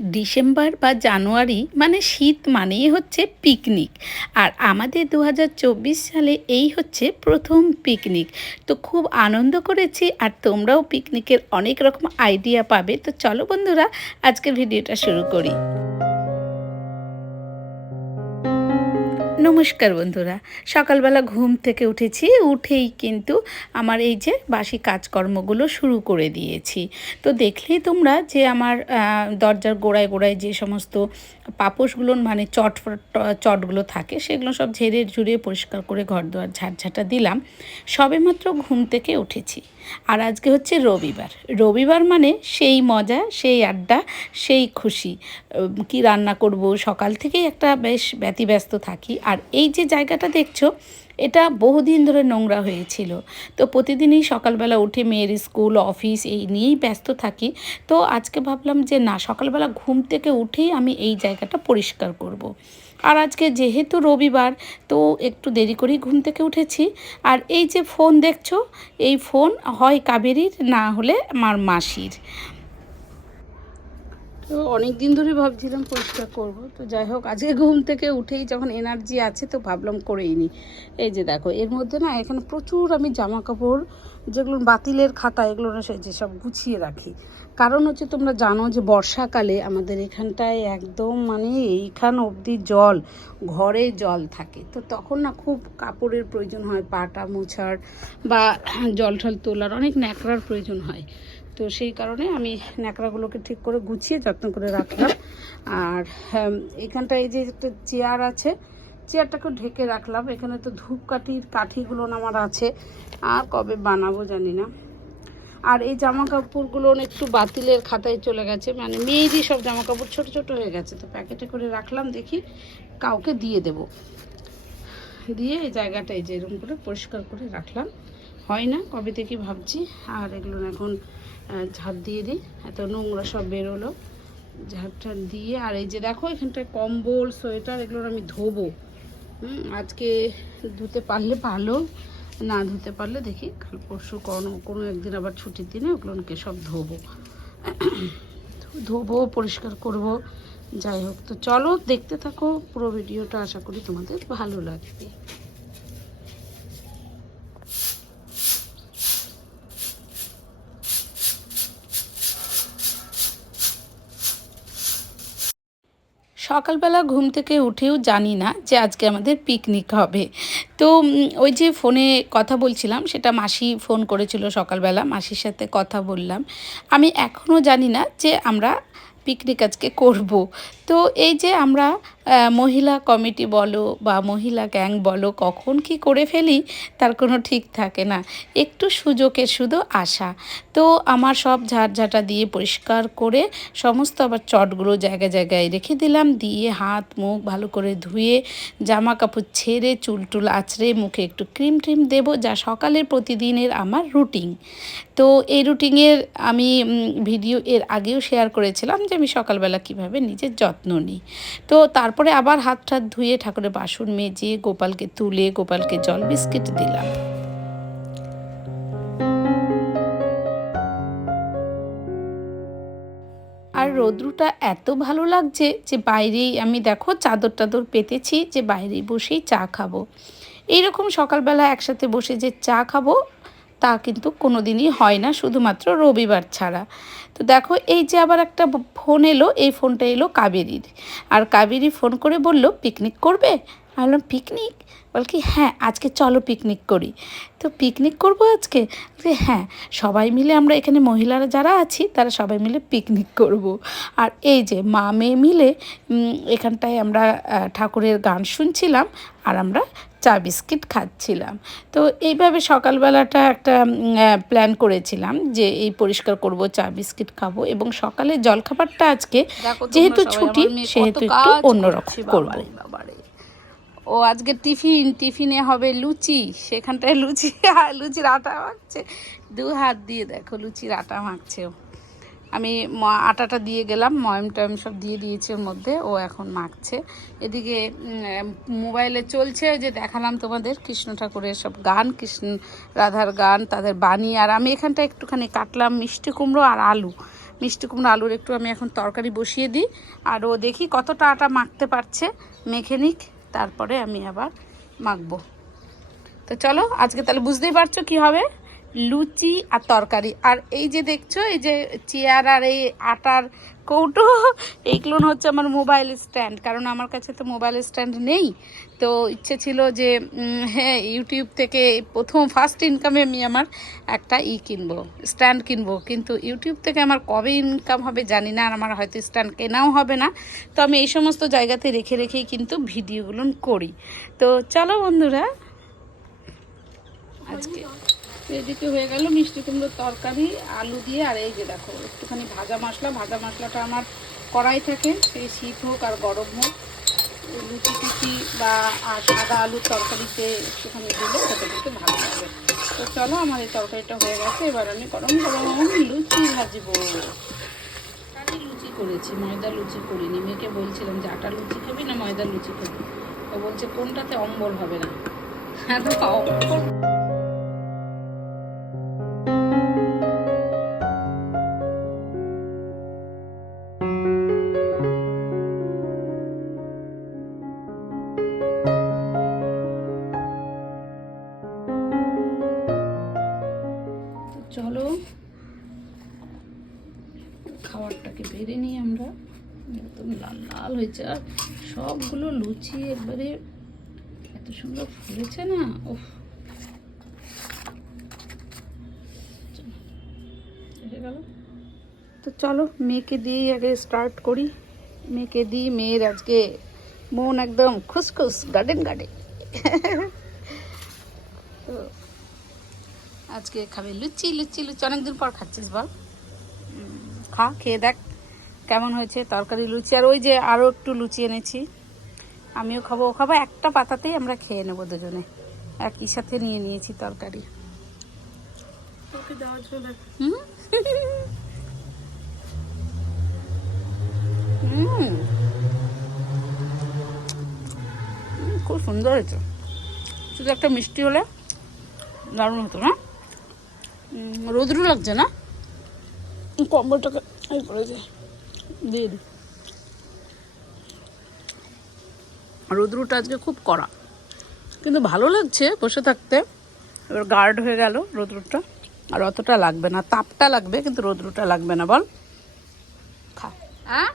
December বা জানুয়ারি মানে শীত মানেই হচ্ছে পিকনিক। আর আমাদের দু হাজার চব্বিশ সালে এই হচ্ছে প্রথম পিকনিক। তো খুব আনন্দ করেছি আর তোমরাও পিকনিকের অনেক রকম আইডিয়া পাবে। তো চলো বন্ধুরা, আজকের ভিডিওটা শুরু করি। নমস্কার বন্ধুরা, সকালবেলা ঘুম থেকে উঠেছি, উঠেই কিন্তু আমার এই যে বাসি কাজকর্মগুলো শুরু করে দিয়েছি। তো দেখলেই তোমরা যে আমার দরজার গোড়ায় গোড়ায় যে সমস্ত পাপোশগুলো মানে চট, চটগুলো থাকে, সেগুলো সব ঝেড়ে ঝুড়ে পরিষ্কার করে ঘর দুয়ার ঝাড়ঝাঁটা দিলাম। সবেমাত্র ঘুম থেকে উঠেছি। আর আজকে হচ্ছে রবিবার। রবিবার মানে সেই মজা, সেই আড্ডা, সেই খুশি। কি রান্না করব? সকাল থেকেই একটা বেশ ব্যতিব্যস্ত থাকি। আর এই যে জায়গাটা দেখছ, এটা বহুদিন ধরে নোংরা হয়েছিল। তো প্রতিদিনই সকালবেলা উঠে মেয়ের স্কুল, অফিস এই নিয়েই ব্যস্ত থাকি। তো আজকে ভাবলাম যে না, সকালবেলা ঘুম থেকে উঠেই আমি এই জায়গাটা পরিষ্কার করব। আর আজকে যেহেতু রবিবার, তো একটু দেরি করেই ঘুম থেকে উঠেছি। আর এই যে ফোন দেখছ, এই ফোন হয় কাবেরীর, না হলে আমার মাসির। তো অনেক দিন ধরে ভাবছিলাম পরিষ্কার করব। তো যাই হোক, আজকে ঘুম থেকে উঠেই যখন এনার্জি আছে তো ভাবলাম করেই নি। এই যে দেখো, এর মধ্যে না এখানে প্রচুর আমি জামা কাপড় যেগুলো বাতিলের খাতা, এগুলো না সে সব গুছিয়ে রাখি। কারণ হচ্ছে তোমরা জানো যে বর্ষাকালে আমাদের এখানটায় একদম মানে এইখান অবধি জল, ঘরে জল থাকে। তো তখন না খুব কাপড়ের প্রয়োজন হয়, পাটা মোছার বা জল ঠল তোলার অনেক ন্যাকড়ার প্রয়োজন হয়। তো সেই কারণে আমি ন্যাকড়াগুলোকে ঠিক করে গুছিয়ে যত্ন করে রাখলাম। আর হ্যাঁ, এখানটায় এই যে একটা চেয়ার আছে চেয়ারটাকে ঢেকে রাখলাম। এখানে তো ধূপকাঠির কাঠিগুলো আমার আছে। আর কবে বানাবো জানি না। আর এই জামা কাপড়গুলো একটু বাতিলের খাতায় চলে গেছে। মানে মেয়েরই সব জামা কাপড় ছোট ছোট হয়ে গেছে। তো প্যাকেটে করে রাখলাম দেখি কাউকে দিয়ে দেব। দিয়ে এই জায়গাটা এই যে এরকম করে পরিষ্কার করে রাখলাম। হয় না, কবে থেকে ভাবছি। আর এগুলো এখন ঝাড় দিয়ে দিই। এত নোংরা সব বেরোলো। ঝাড়টা দিয়ে, আর এই যে দেখো, এখানটায় কম্বল, সোয়েটার, এগুলো আমি ধোবো। আজকে ধুতে পারলে ভালো, না ধুতে পারলে দেখি, কাল পরশু কোনো কোনো একদিন আবার ছুটির দিনে ওগুলোকে সব ধোবো। ধোবো, পরিষ্কার করব, যাই হোক। তো চলো, দেখতে থাকো, পুরো ভিডিওটা আশা করি তোমাদের ভালো লাগবে। সকালবেলা ঘুম থেকে উঠেও জানি না যে আজকে আমাদের পিকনিক হবে। তো ওই যে ফোনে কথা বলছিলাম, সেটা মাসি ফোন করেছিল সকালবেলা, মাসির সাথে কথা বললাম। আমি এখনও জানি না যে আমরা পিকনিক আজকে করব। তো এই যে আমরা মহিলা কমিটি বলো বা মহিলা গ্যাং বলো, কখন কি করে ফেলি তার কোনো ঠিক থাকে না। একটু সুযোগের শুধু আশা তো আমার সব ঝাড়ঝাঁটা দিয়ে পরিষ্কার করে সমস্ত আবার চটগুলো জায়গায় জায়গায় রেখে দিলাম। দিয়ে হাত, মুখ ভালো করে ধুয়ে জামা কাপড় ছেড়ে চুল টুল আছড়ে মুখে একটু ক্রিম ট্রিম দেবো, যা সকালের প্রতিদিনের আমার রুটিন। তো এই রুটিনের আমি ভিডিও এর আগেও শেয়ার করেছিলাম যে আমি সকালবেলা কীভাবে নিজের যত্ন নিই। তো তারপরে আবার হাত টাত ধুয়ে ঠাকুরের বাসন মেজে গোপালকে তুলে গোপালকে জল বিস্কিট দিলাম। আর রৌদ্রটা এত ভালো লাগছে যে বাইরেই আমি দেখো চাদর টাদর পেতেছি যে বাইরেই বসেই চা খাব। এইরকম সকালবেলা একসাথে বসে যে চা খাব তা কিন্তু কোনো দিনই হয় না, শুধুমাত্র রবিবার ছাড়া। তো দেখো, এই যে আবার একটা ফোন এলো, এই ফোনটা এলো কাবেরীর। আর কাবেরি ফোন করে বলল, পিকনিক করবে? আমি বললাম, পিকনিক? বল কি হ্যাঁ আজকে চলো পিকনিক করি। তো পিকনিক করব আজকে? বলছে, হ্যাঁ সবাই মিলে আমরা এখানে মহিলারা যারা আছি তারা সবাই মিলে পিকনিক করব। আর এই যে মা মেয়ে মিলে এখানটায় আমরা ঠাকুরের গান শুনছিলাম আর আমরা চা বিস্কিট খাচ্ছিলাম। তো এইভাবে সকালবেলাটা একটা প্ল্যান করেছিলাম যে এই পরিষ্কার করব চা বিস্কিট খাব এবং সকালে জলখাবারটা আজকে যেহেতু ছুটি সেহেতু একটু অন্যরকম করব। ও আজকে টিফিন, টিফিনে হবে লুচি, সেখানটায় লুচি লুচির আটা মাখছে। দু হাত দিয়ে দেখো লুচির আটা মাখছে ও। আমি আটাটা দিয়ে গেলাম, ময়ম টয়ম সব দিয়ে দিয়েছি ওর মধ্যে, ও এখন মাখছে। এদিকে মোবাইলে চলছে যে দেখালাম তোমাদের কৃষ্ণ ঠাকুরের সব গান, কৃষ্ণ রাধার গান, তাদের বাণী, আর আমি এখানটা একটুখানি কাটলাম মিষ্টি কুমড়ো আর আলু। মিষ্টি কুমড়ো, আলুর একটু আমি এখন তরকারি বসিয়ে দিই, আর ও দেখি কতটা আটা মাখতে পারছে। মেখে নিক। তারপরে আমি আবার মাখবো। তো চলো আজকে তাহলে বুঝতেই পারছ কি হবে? লুচি আর তরকারি। আর এই যে দেখছ, এই যে চেয়ার আর এই আটার কৌটো এইগুলো হচ্ছে আমার মোবাইল স্ট্যান্ড। কারণ আমার কাছে তো মোবাইল স্ট্যান্ড নেই। তো ইচ্ছে ছিল যে হ্যাঁ ইউটিউব থেকে প্রথম ফার্স্ট ইনকামে আমি আমার একটা ই কিনবো, স্ট্যান্ড কিনবো। কিন্তু ইউটিউব থেকে আমার কবে ইনকাম হবে জানি না, আর আমার হয়তো স্ট্যান্ড কেনাও হবে না। তো আমি এই সমস্ত জায়গাতে রেখে রেখেই কিন্তু ভিডিওগুলো করি। তো চলো বন্ধুরা, আজকে এদিকে হয়ে গেল মিষ্টি কুমড়োর তরকারি, আলু দিয়ে, আর এই যে দেখো, একটুখানি ভাজা মশলা। ভাজা মশলাটা আমার কড়াই থাকে, সেই শীত হোক আর গরম হোক। লুচি টুচি বা আর সাদা আলুর তরকারিতে একটুখানি দিলে সেটা খেতে ভালো লাগে। তো চলো, আমার এই তরকারিটা হয়ে গেছে। এবার আমি গরম গরম লুচি ভাজবো। আমি লুচি করেছি, ময়দা লুচি করিনি। মেয়েকে বলছিলাম যে আটা লুচি খাবি না ময়দা লুচি খাবি? ও বলছে, কোনটাতে অম্বল হবে না? অম্বল। চলো। খাবারটাকে বেড়ে নিই আমরা। একদম লাল লাল হয়েছে। আর সবগুলো লুচি একবারে এত সুন্দর ফুলেছে না? গেল। তো চলো, মেয়েকে দিয়ে আগে স্টার্ট করি। মেয়েকে দিই, মেয়ের আজকে মন একদম খুসখুস গার্ডেন গার্ডেন তো আজকে খাবে লুচি লুচি লুচি। অনেকদিন পর খাচ্ছিস বল। খা খেয়ে দেখ কেমন হয়েছে তরকারি লুচি। আর ওই যে আরও একটু লুচি এনেছি আমিও খাব। ও খাব একটা পাতাতেই আমরা খেয়ে নেব দুজনে। একই সাথে নিয়ে নিয়েছি তরকারি। হুম? হুম। হুম, খুব সুন্দর হয়েছে। শুধু একটা মিষ্টি হলে দারুণ হতো না? রোদ্রু লাগছে না? কম্বলটাকে এই দিই রোদ্রুটা আজকে খুব কড়া। কিন্তু ভালো লাগছে বসে থাকতে। এবার গার্ড হয়ে গেল রোদ্রুটা। আর অতটা লাগবে না। তাপটা লাগবে কিন্তু রোদ্রুটা লাগবে না। বল। খা। হ্যাঁ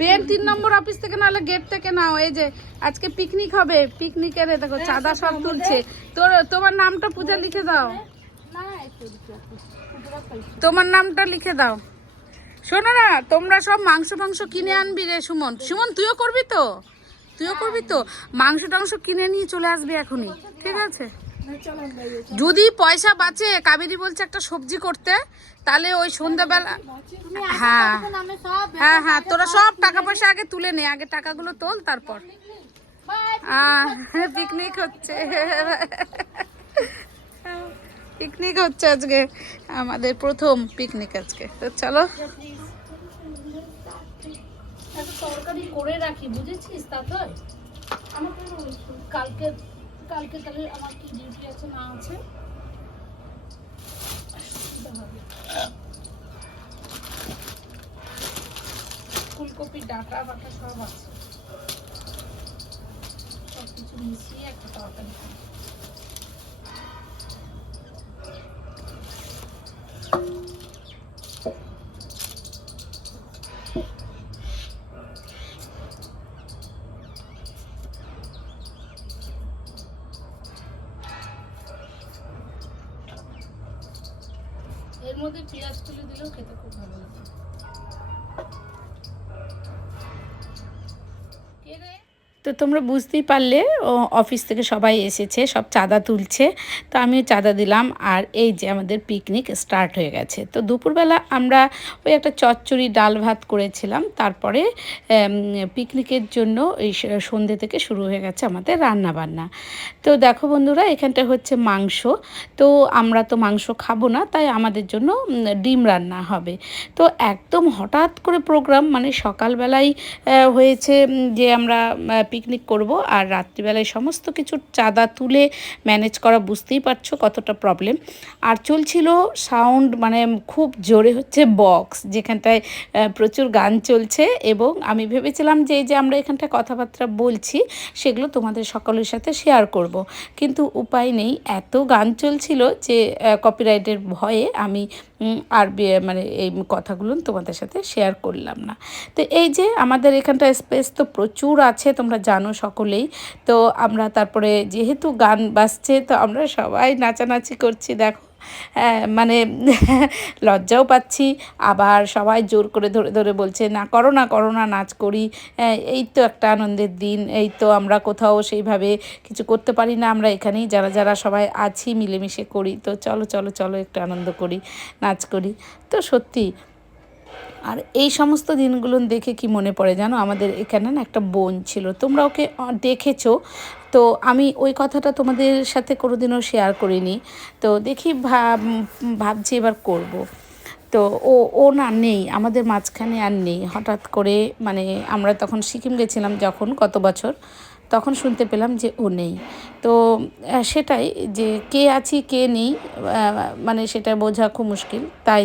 পেন তিন নম্বর অফিস থেকে নাহলে গেট থেকে নাও। এই যে আজকে পিকনিক হবে। পিকনিকের দেখো চাঁদা সব তুলছে। তোর তোমার নামটা পূজা লিখে দাও। তোমার নামটা লিখে দাও। শোনো না তোমরা সব মাংস ফাংস কিনে আনবি রে সুমন। সুমন তুইও করবি তো? তুইও করবি তো? মাংস টাংস কিনে নিয়ে চলে আসবি এখনই। ঠিক আছে? যদি পয়সা বাঁচে কাবেরি বলছে একটা সবজি করতে তাহলে ওই সন্ধ্যাবেলা হ্যাঁ। হ্যাঁ হ্যাঁ তোরা সব টাকা পয়সা আগে তুলে নে আগে টাকাগুলো তোল তারপর। পিকনিক হচ্ছে। পিকনিক হচ্ছে আজকে। আমাদের প্রথম পিকনিক আজকে। তো চলো। তরকারি করে রাখি বুঝেছিস? তা তো কালকে কালকে তাহলে আমার কি ডিউটি আছে না আছে ফুলকপি, ডাটা, বাটা সব আছে সব কিছু মিশিয়ে একটা তরকারি করব। এর মধ্যে পেঁয়াজ তুলে দিলেও খেতে খুব ভালো লাগে। তো তোমরা বুঝতেই পারলে, ও অফিস থেকে সবাই এসেছে, সব চাঁদা তুলছে। তো আমিও চাঁদা দিলাম আর এই যে আমাদের পিকনিক স্টার্ট হয়ে গেছে। তো দুপুরবেলা আমরা ওই একটা চচ্চড়ি ডাল ভাত করেছিলাম, তারপরে পিকনিকের জন্য এই সন্ধ্যে থেকে শুরু হয়ে গেছে আমাদের রান্না বান্না তো দেখো বন্ধুরা, এখানটা হচ্ছে মাংস। তো আমরা তো মাংস খাব না, তাই আমাদের জন্য ডিম রান্না হবে। তো একদম হঠাৎ করে প্রোগ্রাম মানে সকালবেলায় হয়েছে যে আমরা পিকনিক করব আর রাত্রিবেলায় সমস্ত কিছু চাঁদা তুলে ম্যানেজ করা বুঝতেই পারছ কতটা প্রবলেম আর চলছিল সাউন্ড মানে খুব জোরে হচ্ছে বক্স যেখানটায় প্রচুর গান চলছে এবং আমি ভেবেছিলাম যে এই যে আমরা এখানটায় কথাবার্তা বলছি, সেগুলো তোমাদের সকলের সাথে শেয়ার করব। কিন্তু উপায় নেই, এত গান চলছিল যে কপিরাইটের ভয়ে আমি আর মানে এই কথাগুলো তোমাদের সাথে শেয়ার করলাম না। তো এই যে আমাদের এখানটা স্পেস তো প্রচুর আছে, তোমরা জানো সকলেই। তো আমরা তারপরে যেহেতু গান বাজছে তো আমরা সবাই নাচানাচি করছি দেখো। হ্যাঁ, মানে লজ্জাও পাচ্ছি। আবার সবাই জোর করে ধরে ধরে বলছে না করো না করো না নাচ করি। হ্যাঁ, এই তো একটা আনন্দের দিন এই তো আমরা কোথাও সেইভাবে কিছু করতে পারি না। আমরা এখানেই যারা যারা সবাই আছি মিলেমিশে করি। তো চলো চলো চলো একটু আনন্দ করি নাচ করি। তো সত্যি আর এই সমস্ত দিনগুলো দেখে কি মনে পড়ে জানো? আমাদের এখানে না একটা বোন ছিল। তোমরা ওকে দেখেছ। তো আমি ওই কথাটা তোমাদের সাথে কোনোদিনও শেয়ার করিনি। তো দেখি ভাব ভাবছি এবার করব। তো ও ও না নেই, আমাদের মাঝখানে আর নেই। হঠাৎ করে মানে আমরা তখন সিকিম গেছিলাম যখন গত বছর। তখন শুনতে পেলাম যে ও নেই। তো সেটাই যে কে আছি, কে নেই মানে সেটা বোঝা খুব মুশকিল। তাই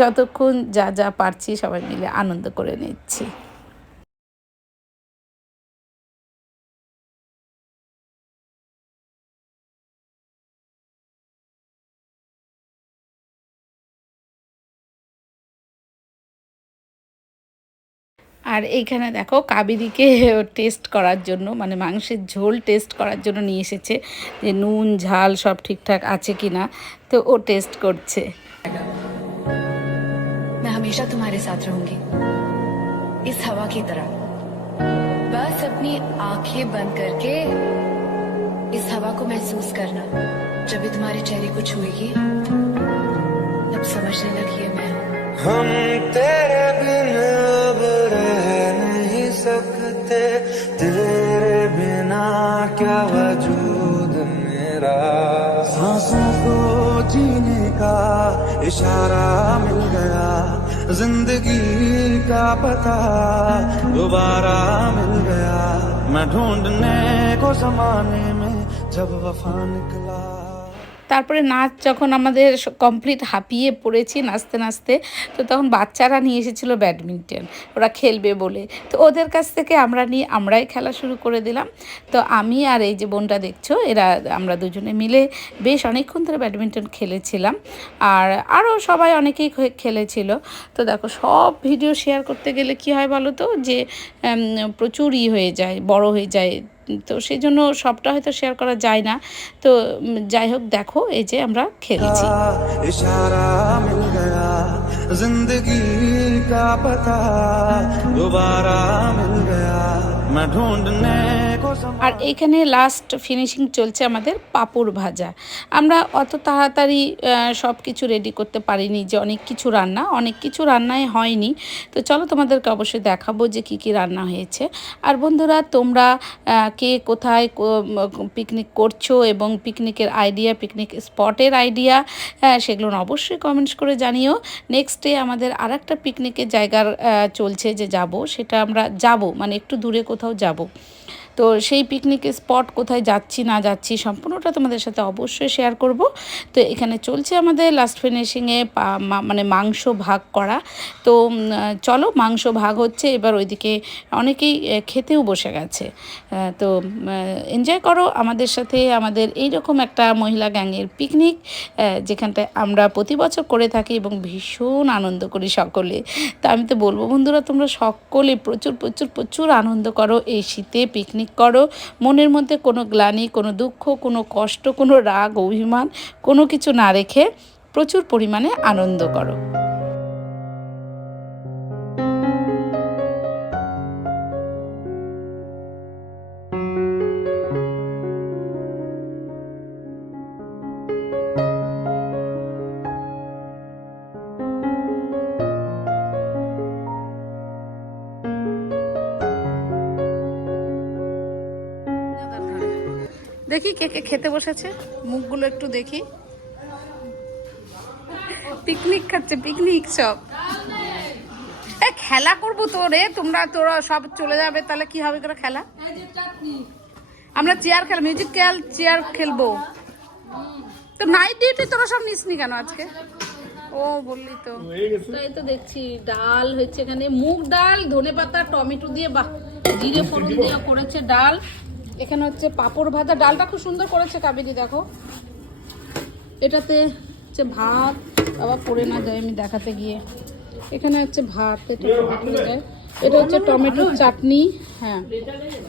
যতক্ষণ যা যা পারছি সবাই মিলে আনন্দ করে নিচ্ছি। আর এইখানে দেখো কাবেরিকে টেস্ট করার জন্য মানে মাংসের ঝোল টেস্ট করার জন্য নিয়ে এসেছে যে নুন ঝাল সব ঠিকঠাক আছে কি না তো ও টেস্ট করছে मैं हमेशा तुम्हारे साथ रहूंगी इस हवा की तरह बस अपनी आंखें बंद करके इस हवा को महसूस करना जब भी तुम्हारे चेहरे को छुएगी तब समझने लगी है मैं हूं हम तेरे बिन तेरे बिना क्या वजूद मेरा? सांसों को जीने का इशारा मिल गया, ज़िंदगी का पता दोबारा मिल गया। मैं ढूँढने को जमाने में जब वफा निकला তারপরে নাচ যখন আমাদের কমপ্লিট হাঁপিয়ে পড়েছি নাচতে নাচতে, তো তখন বাচ্চারা নিয়ে এসেছিল ব্যাডমিন্টন। ওরা খেলবে বলে। তো ওদের কাছ থেকে আমরা নিয়ে আমরাই খেলা শুরু করে দিলাম। তো আমি আর এই যে বোনটা দেখছ, এরা আমরা দুজনে মিলে বেশ অনেকক্ষণ ধরে ব্যাডমিন্টন খেলেছিলাম। আর আরও সবাই অনেকেই খেলেছিল। তো দেখো, সব ভিডিও শেয়ার করতে গেলে কি হয় বলো তো? যে প্রচুর ই হয়ে যায়, বড় হয়ে যায় তো সেই জন্য সবটা হয়তো শেয়ার করা যায় না তো উম, যাই হোক দেখো এই যে আমরা খেলছি का इशारा मिल गया जिंदगी का पता दोबारा मिल गया मैं ढूंढने को समा- আর এইখানে লাস্ট ফিনিশিং চলছে আমাদের পাঁপড় ভাজা। আমরা অত তাড়াতাড়ি সব কিছু রেডি করতে পারিনি যে অনেক কিছু রান্না। অনেক কিছু রান্নায় হয়নি। তো চলো তোমাদেরকে অবশ্যই দেখাবো যে কি কি রান্না হয়েছে। আর বন্ধুরা, তোমরা কে কোথায় পিকনিক করছ এবং পিকনিকের আইডিয়া পিকনিক স্পটের আইডিয়া সেগুলো অবশ্যই কমেন্টস করে জানিও। নেক্সট ডে আমাদের আর একটা পিকনিকের জায়গার চলছে যে যাব, সেটা আমরা যাব মানে একটু দূরে কোথাও যাব। তো সেই পিকনিক স্পট কোথায় যাচ্ছি, না যাচ্ছি সম্পূর্ণটা তোমাদের সাথে অবশ্যই শেয়ার করব। তো এখানে চলছে আমাদের লাস্ট ফিনিশিংয়ে মানে মাংস ভাগ করা। তো চলো মাংস ভাগ হচ্ছে, এবার ওইদিকে অনেকেই খেতেও বসে গেছে। তো এনজয় করো আমাদের সাথে আমাদের এই রকম একটা মহিলা গ্যাংয়ের পিকনিক যেখানটায় আমরা প্রতি বছর করে থাকি এবং ভীষণ আনন্দ করি সকলে। তা আমি তো বলব বন্ধুরা, তোমরা সকলে প্রচুর প্রচুর প্রচুর আনন্দ করো এই শীতে পিকনিক করো। মনের মধ্যে কোনো গ্লানি, কোনো দুঃখ, কোনো কষ্ট, কোনো রাগ, অভিমান কোনো কিছু না রেখে প্রচুর পরিমাণে আনন্দ করো। দেখি কে কে খেতে বসেছে। মুখগুলো একটু দেখি। পিকনিক খাচ্ছে পিকনিক সব এ, খেলা করব তো রে তোমরা তোরা সব চলে যাবে তাহলে কি হবে করে খেলা? আমরা চেয়ার খেল মিউজিক্যাল চেয়ার খেলব। তো নাইট ডিউটি তোরা সব নিসনি কেন আজকে? ও বললি তো। তো এই তো দেখছি ডাল হচ্ছে এখানে। মুগ ডাল ধনে পাতা টমেটো দিয়ে বা জিরে ফোড়ন দিয়ে করেছে ডাল। এখানে হচ্ছে পাঁপড় ভাজা। ডালটা খুব সুন্দর করেছে কাবেরি দেখো। এটাতে হচ্ছে ভাত আবার পড়ে না যায় আমি দেখাতে গিয়ে। এখানে হচ্ছে ভাত এটা পড়ে যায়। এটা হচ্ছে টমেটোর চাটনি হ্যাঁ।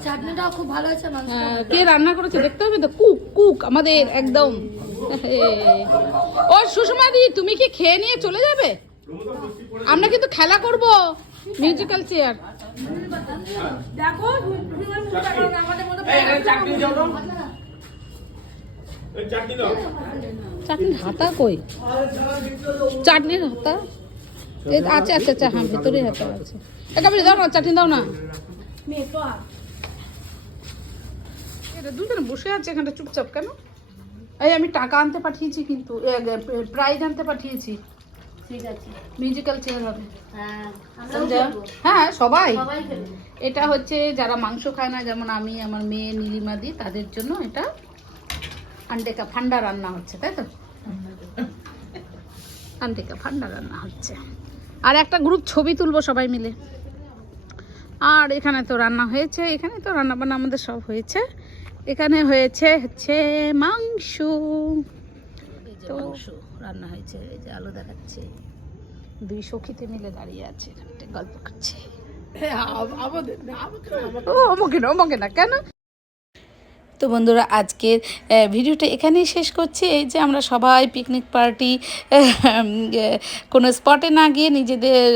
চাটনিটাও খুব ভালো আছে হ্যাঁ, কে রান্না করেছে দেখতে হবে তো? কুক কুক আমাদের একদম। ও সুষমা দি তুমি কি খেয়ে নিয়ে চলে যাবে? আমরা কিন্তু খেলা করব। Musical chair. দেখো আমাদের চাটনির হাতা কই? চাটনির হাতা? এই আচ্ছা আচ্ছা আচ্ছা হ্যাঁ ভিতরে হাতা আছে। এটা বলে দাও না চাটনি দাও না। এটা দুজনে বসে আছে এখানটা চুপচাপ কেন? এই আমি টাকা আনতে পাঠিয়েছি কিন্তু প্রাইজ আনতে পাঠিয়েছি। ঠিক আছে। মিউজিক্যাল চেয়ার হবে। হ্যাঁ। হ্যাঁ সবাই। সবাই এটা হচ্ছে যারা মাংস খায় না যেমন আমি আমার মেয়ে নীলিমা দি তাদের জন্য এটা আন্ডেকা ফান্ডা রান্না হচ্ছে তাই তো? আন্ডেকা ফান্ডা রান্না হচ্ছে। আর একটা গ্রুপ ছবি তুলবো সবাই মিলে। আর এখানে তো রান্না হয়েছে এখানে তো রান্না বান্না আমাদের সব হয়েছে। এখানে হয়েছে হচ্ছে মাংস। তো মাংস। রান্না হয়েছে এই যে আলো দেখাচ্ছে। দুই সখীতে মিলে দাঁড়িয়ে আছে এখানে গল্প করছে। ও আমাকে না আমাকে না কেন? তো বন্ধুরা, আজকের ভিডিওটা এখানেই শেষ করছি। এই যে আমরা সবাই পিকনিক পার্টি কোনো স্পটে না গিয়ে নিজেদের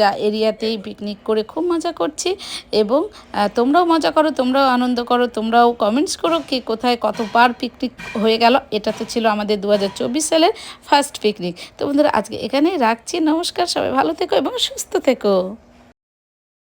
যা এরিয়াতেই পিকনিক করে খুব মজা করছি এবং তোমরাও মজা করো, তোমরাও আনন্দ করো, তোমরাও কমেন্টস করো কে কোথায় কতবার পিকনিক হয়ে গেল। এটা তো ছিল আমাদের দু হাজার চব্বিশ সালের ফার্স্ট পিকনিক তো বন্ধুরা, আজকে এখানেই রাখছি। নমস্কার, সবাই ভালো থেকো এবং সুস্থ থেকো।